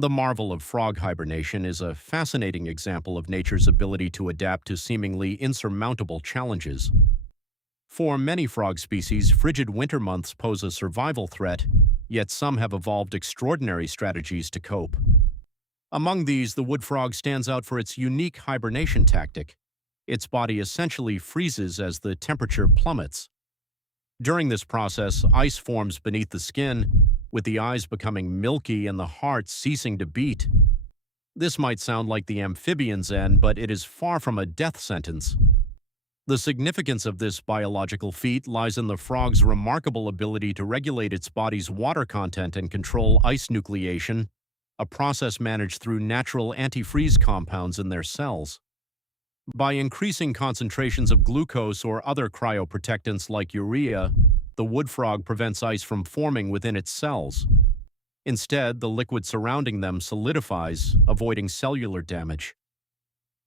The marvel of frog hibernation is a fascinating example of nature's ability to adapt to seemingly insurmountable challenges. For many frog species, frigid winter months pose a survival threat, yet some have evolved extraordinary strategies to cope. Among these, the wood frog stands out for its unique hibernation tactic. Its body essentially freezes as the temperature plummets. During this process, ice forms beneath the skin, with the eyes becoming milky and the heart ceasing to beat. This might sound like the amphibian's end, but it is far from a death sentence. The significance of this biological feat lies in the frog's remarkable ability to regulate its body's water content and control ice nucleation, a process managed through natural antifreeze compounds in their cells. By increasing concentrations of glucose or other cryoprotectants like urea, the wood frog prevents ice from forming within its cells. Instead, the liquid surrounding them solidifies, avoiding cellular damage.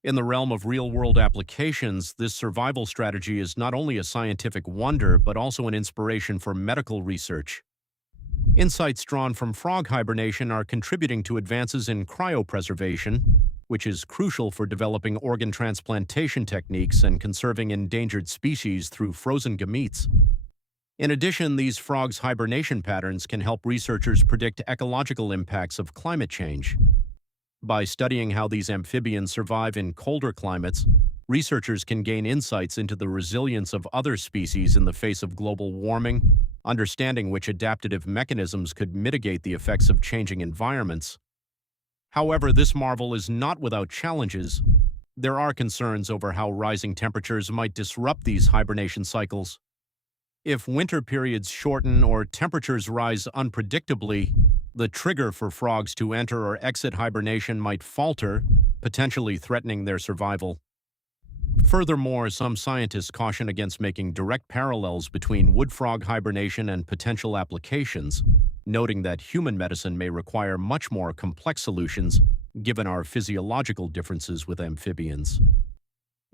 In the realm of real-world applications, this survival strategy is not only a scientific wonder but also an inspiration for medical research. Insights drawn from frog hibernation are contributing to advances in cryopreservation, which is crucial for developing organ transplantation techniques and conserving endangered species through frozen gametes. In addition, these frogs' hibernation patterns can help researchers predict ecological impacts of climate change. By studying how these amphibians survive in colder climates, researchers can gain insights into the resilience of other species in the face of global warming, understanding which adaptive mechanisms could mitigate the effects of changing environments. However, this marvel is not without challenges. There are concerns over how rising temperatures might disrupt these hibernation cycles. If winter periods shorten or temperatures rise unpredictably, the trigger for frogs to enter or exit hibernation might falter, potentially threatening their survival. Furthermore, some scientists caution against making direct parallels between wood frog hibernation and potential applications, noting that human medicine may require much more complex solutions given our physiological differences with amphibians.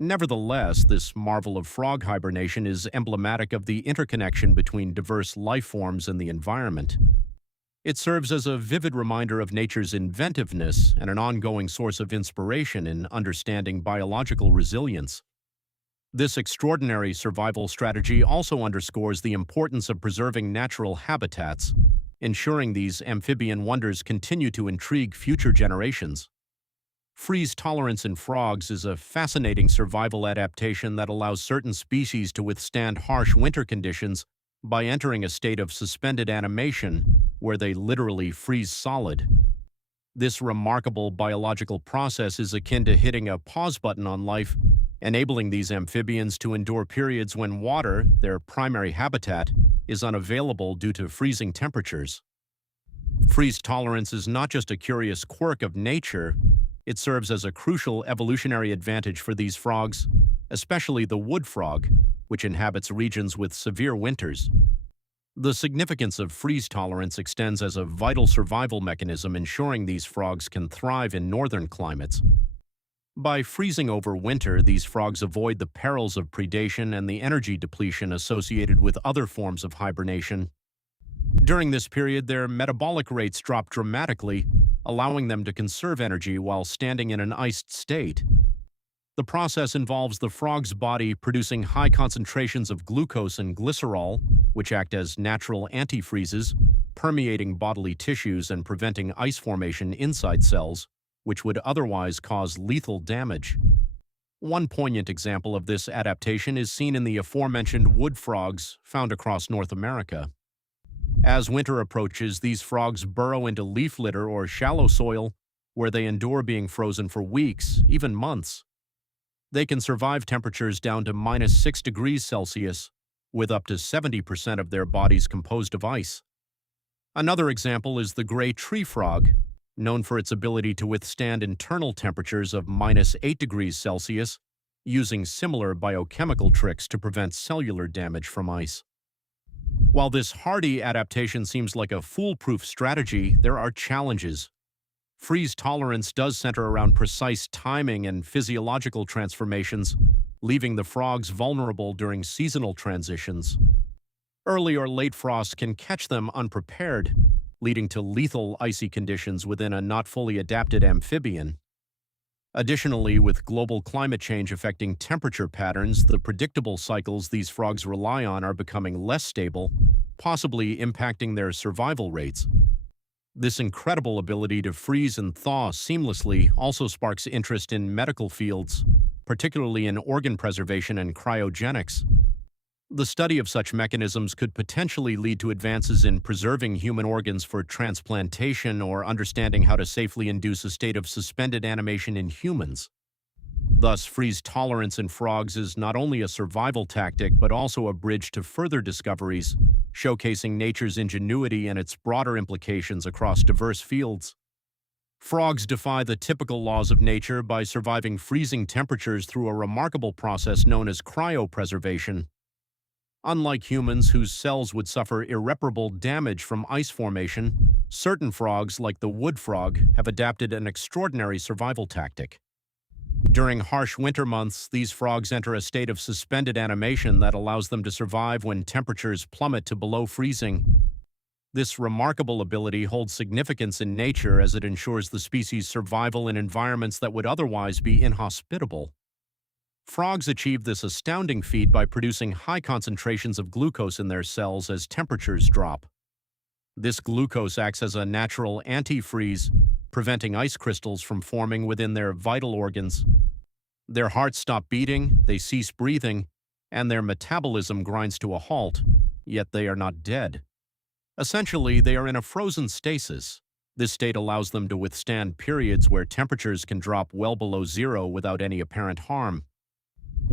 Nevertheless, this marvel of frog hibernation is emblematic of the interconnection between diverse life forms and the environment. It serves as a vivid reminder of nature's inventiveness and an ongoing source of inspiration in understanding biological resilience. This extraordinary survival strategy also underscores the importance of preserving natural habitats, ensuring these amphibian wonders continue to intrigue future generations. Freeze tolerance in frogs is a fascinating survival adaptation that allows certain species to withstand harsh winter conditions by entering a state of suspended animation where they literally freeze solid. This remarkable biological process is akin to hitting a pause button on life, enabling these amphibians to endure periods when water, their primary habitat, is unavailable due to freezing temperatures. Freeze tolerance is not just a curious quirk of nature, it serves as a crucial evolutionary advantage for these frogs, especially the wood frog, which inhabits regions with severe winters. The significance of freeze tolerance extends as a vital survival mechanism ensuring these frogs can thrive in northern climates. By freezing over winter, these frogs avoid the perils of predation and the energy depletion associated with other forms of hibernation. During this period, their metabolic rates drop dramatically, allowing them to conserve energy while standing in an iced state. The process involves the frog's body producing high concentrations of glucose and glycerol, which act as natural antifreezes, permeating bodily tissues and preventing ice formation inside cells, which would otherwise cause lethal damage. One poignant example of this adaptation is seen in the aforementioned wood frogs found across North America. As winter approaches, these frogs burrow into leaf litter or shallow soil, where they endure being frozen for weeks, even months. They can survive temperatures down to -6 degrees Celsius, with up to 70% of their bodies composed of ice. Another example is the gray tree frog, known for its ability to withstand internal temperatures of -8 degrees Celsius, using similar biochemical tricks to prevent cellular damage from ice. While this hardy adaptation seems like a foolproof strategy, there are challenges. Freeze tolerance does center around precise timing and physiological transformations, leaving the frogs vulnerable during seasonal transitions. Early or late frost can catch them unprepared, leading to lethal icy conditions within a not fully adapted amphibian. Additionally, with global climate change affecting temperature patterns, the predictable cycles these frogs rely on are becoming less stable, possibly impacting their survival rates. This incredible ability to freeze and thaw seamlessly also sparks interest in medical fields, particularly in organ preservation and cryogenics. The study of such mechanisms could potentially lead to advances in preserving human organs for transplantation or understanding how to safely induce a state of suspended animation in humans. Thus, freeze tolerance in frogs is not only a survival tactic but also a bridge to further discoveries, showcasing nature's ingenuity and its broader implications across diverse fields. Frogs defy the typical laws of nature by surviving freezing temperatures through a remarkable process known as cryopreservation. Unlike humans whose cells would suffer irreparable damage from ice formation, certain frogs, like the wood frog, have adapted an extraordinary survival tactic. During harsh winter months, these frogs enter a state of suspended animation that allows them to survive when temperatures plummet to below freezing. This remarkable ability holds significance in nature as it ensures the species' survival in environments that would otherwise be inhospitable. Frogs achieve this astounding feat by producing high concentrations of glucose in their cells as temperatures drop. This glucose acts as a natural antifreeze, preventing ice crystals from forming within their vital organs. Their hearts stop beating, they cease breathing, and their metabolism grinds to a halt, yet they are not dead. Essentially, they are in a frozen stasis. This state allows them to withstand periods where temperatures can drop well below zero without any apparent harm.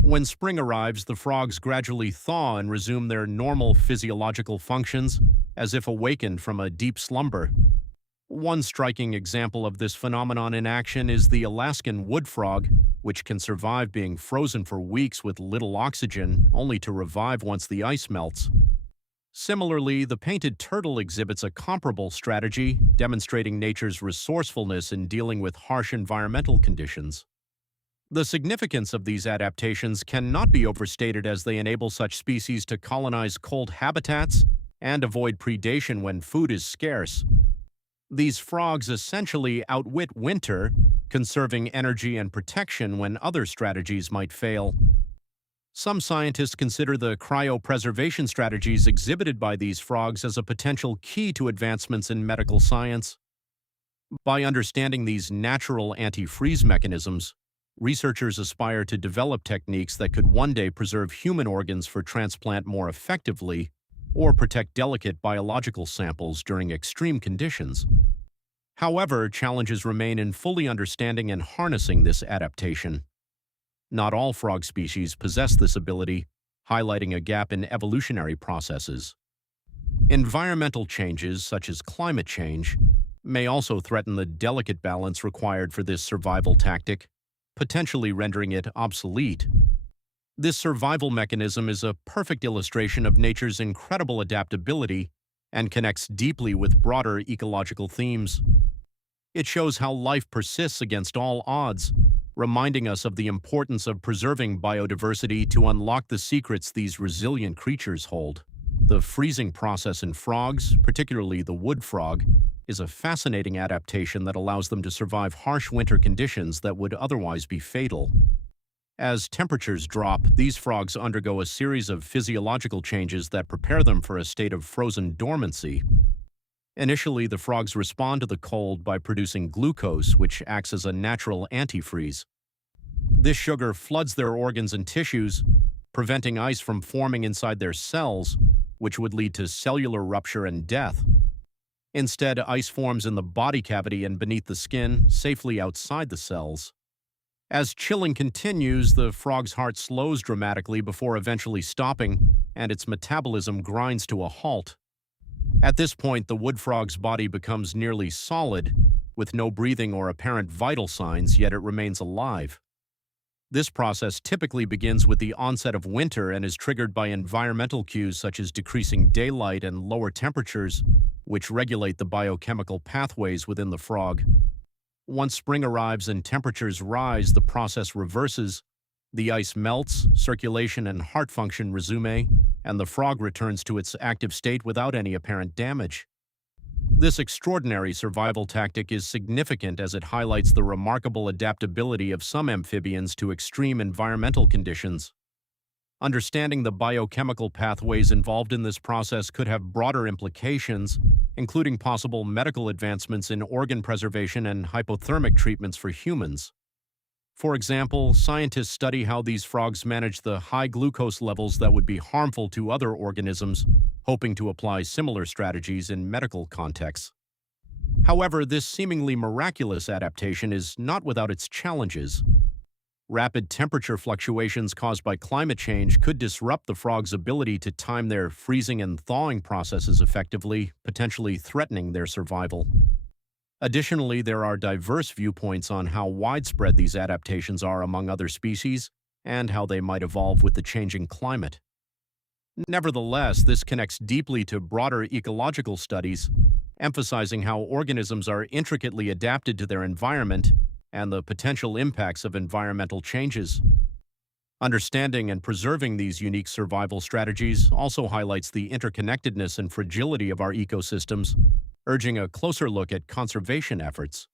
When spring arrives, the frogs gradually thaw and resume their normal physiological functions, as if awakened from a deep slumber. One striking example of this phenomenon in action is the Alaskan wood frog, which can survive being frozen for weeks with little oxygen, only to revive once the ice melts. Similarly, the painted turtle exhibits a comparable strategy, demonstrating nature's resourcefulness in dealing with harsh environmental conditions. The significance of these adaptations cannot be overstated, as they enable such species to colonize cold habitats and avoid predation when food is scarce. These frogs essentially outwit winter, conserving energy and protection when other strategies might fail. Some scientists consider the cryopreservation strategies exhibited by these frogs as a potential key to advancements in medical science. By understanding these natural antifreeze mechanisms, researchers aspire to develop techniques that could one day preserve human organs for transplant more effectively or protect delicate biological samples during extreme conditions. However, challenges remain in fully understanding and harnessing this adaptation. Not all frog species possess this ability, highlighting a gap in evolutionary processes. Environmental changes, such as climate change, may also threaten the delicate balance required for this survival tactic, potentially rendering it obsolete. This survival mechanism is a perfect illustration of nature's incredible adaptability and connects deeply with broader ecological themes. It shows how life persists against all odds, reminding us of the importance of preserving biodiversity to unlock the secrets these resilient creatures hold. The freezing process in frogs, particularly the wood frog, is a fascinating adaptation that allows them to survive harsh winter conditions that would otherwise be fatal. As temperatures drop, these frogs undergo a series of physiological changes that prepare them for a state of frozen dormancy. Initially, the frogs respond to the cold by producing glucose, which acts as a natural antifreeze. This sugar floods their organs and tissues, preventing ice from forming inside their cells, which would lead to cellular rupture and death. Instead, ice forms in the body cavity and beneath the skin, safely outside the cells. As chilling continues, the frog's heart slows dramatically before eventually stopping, and its metabolism grinds to a halt. At this point, the wood frog's body becomes nearly solid, with no breathing or apparent vital signs, yet it remains alive. This process typically begins with the onset of winter and is triggered by environmental cues such as decreasing daylight and lower temperatures, which regulate the biochemical pathways within the frog. Once spring arrives and temperatures rise, the process reverses. The ice melts, circulation and heart function resume, and the frog returns to its active state without any apparent damage. This extraordinary survival tactic is significant as it highlights the remarkable adaptability of some amphibians to extreme environmental conditions. Understanding the biochemical pathways involved in this process could have broader implications, including possible medical advancements in organ preservation and hypothermic treatments for humans. For example, scientists study how these frogs manage the high glucose levels that would be harmful to other organisms, hoping to apply similar strategies in medical contexts. However, this seemingly miraculous adaptation is not without its challenges. Rapid temperature fluctuations caused by climate change could disrupt the frog's ability to time their freezing and thawing processes effectively, potentially threatening their survival. Additionally, there are diverse viewpoints on how widespread these adaptations are among other species and how they might evolve with the changing climate. Nevertheless, this connects deeply to broader ecological studies, emphasizing how organisms are intricately adapted to their environment and the potential impacts of environmental changes. Understanding and preserving these unique survival strategies also highlights the interconnectedness and fragility of our ecosystems, urging a closer look at conservation efforts.